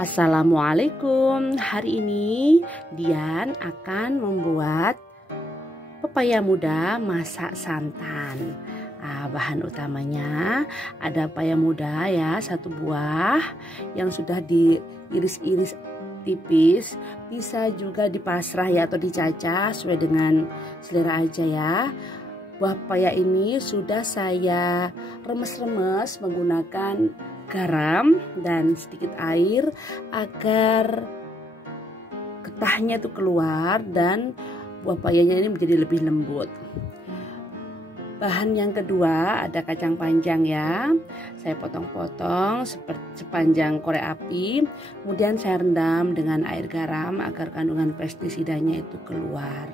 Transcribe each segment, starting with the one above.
Assalamualaikum. Hari ini Dian akan membuat pepaya muda masak santan. Bahan utamanya ada pepaya muda ya, 1 buah yang sudah diiris-iris tipis. Bisa juga dipasrah ya atau dicacah sesuai dengan selera aja ya. Buah pepaya ini sudah saya remes-remes menggunakan garam dan sedikit air agar getahnya itu keluar dan buah pepayanya ini menjadi lebih lembut. Bahan yang kedua ada kacang panjang ya, saya potong-potong sepanjang korek api, kemudian saya rendam dengan air garam agar kandungan pestisidanya itu keluar.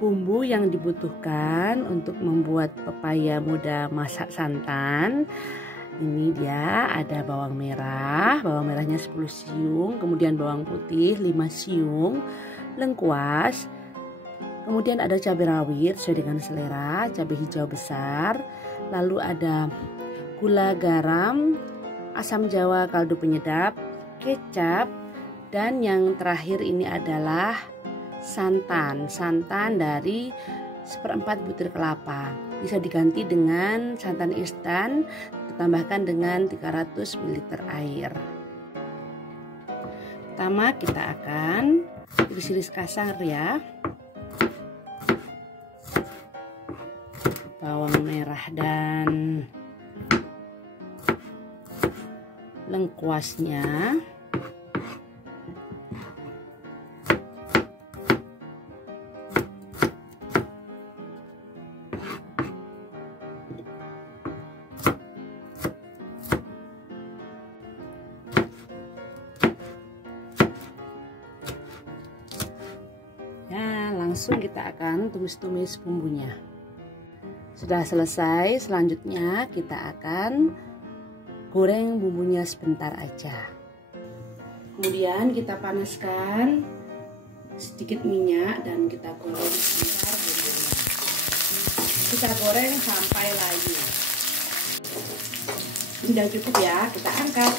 Bumbu yang dibutuhkan untuk membuat pepaya muda masak santan, ini dia ada bawang merah, bawang merahnya 10 siung, kemudian bawang putih 5 siung, lengkuas, kemudian ada cabai rawit sesuai dengan selera, cabai hijau besar, lalu ada gula, garam, asam jawa, kaldu penyedap, kecap, dan yang terakhir ini adalah santan dari 1/4 butir kelapa. Bisa diganti dengan santan instan, ditambahkan dengan 300 ml air. Pertama kita akan iris-iris kasar ya bawang merah dan lengkuasnya. Langsung kita akan tumis-tumis bumbunya. Sudah selesai, selanjutnya kita akan goreng bumbunya sebentar aja. Kemudian kita panaskan sedikit minyak dan kita goreng sebentar bumbunya. Kita goreng sampai layu. Sudah cukup ya, kita angkat.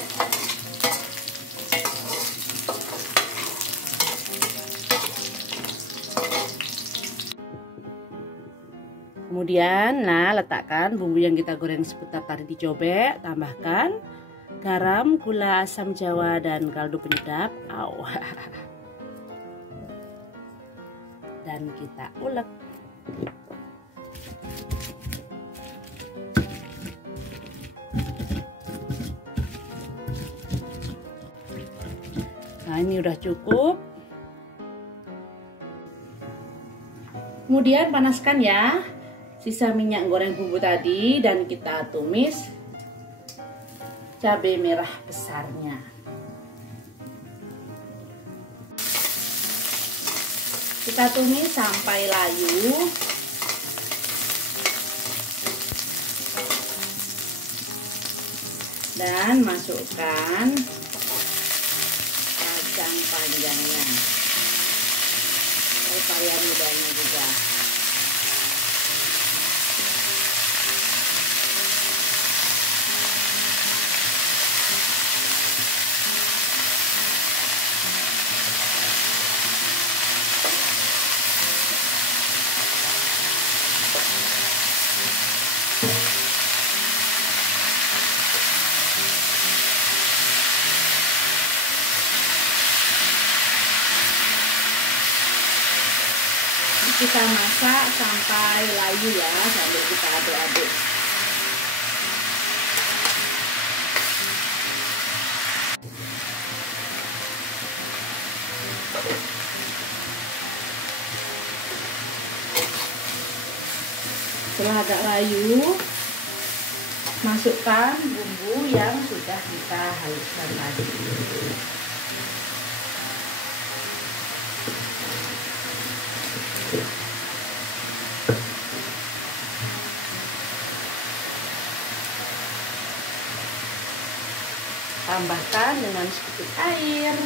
Kemudian letakkan bumbu yang kita goreng sebentar tadi dicobek, tambahkan garam, gula, asam jawa, dan kaldu penyedap. Dan kita ulek. Nah, ini udah cukup. Kemudian panaskan ya sisa minyak goreng bumbu tadi dan kita tumis cabai merah besarnya. Kita tumis sampai layu. Dan masukkan kacang panjangnya, pepaya mudanya juga. Kita masak sampai layu ya, sambil kita aduk-aduk. Setelah agak layu, masukkan bumbu yang sudah kita haluskan tadi. Tambahkan dengan sedikit air.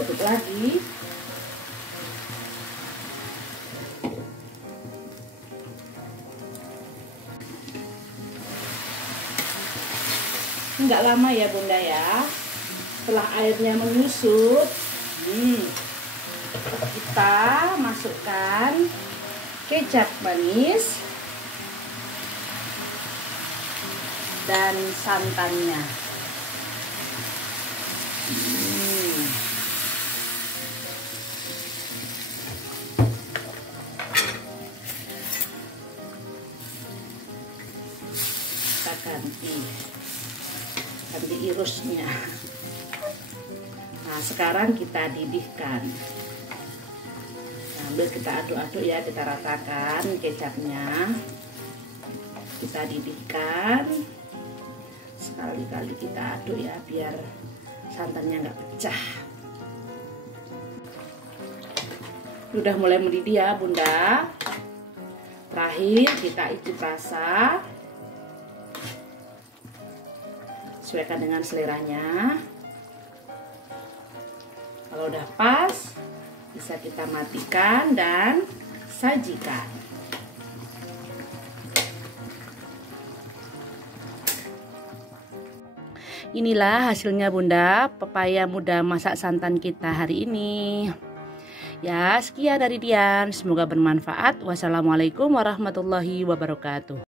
tutup lagi. Nggak lama ya Bunda ya. Setelah airnya menyusut, kita masukkan kecap manis dan santannya. Kita ganti irusnya. Nah, sekarang kita didihkan. Sambil kita aduk-aduk ya, kita ratakan kecapnya. Kita didihkan. Sekali-kali kita aduk ya, biar santannya nggak pecah. Udah mulai mendidih ya Bunda. Terakhir kita icip rasa. Sesuaikan dengan seleranya. Kalau udah pas, bisa kita matikan dan sajikan. Inilah hasilnya Bunda, pepaya muda masak santan kita hari ini. Ya, sekian dari Dian. Semoga bermanfaat. Wassalamualaikum warahmatullahi wabarakatuh.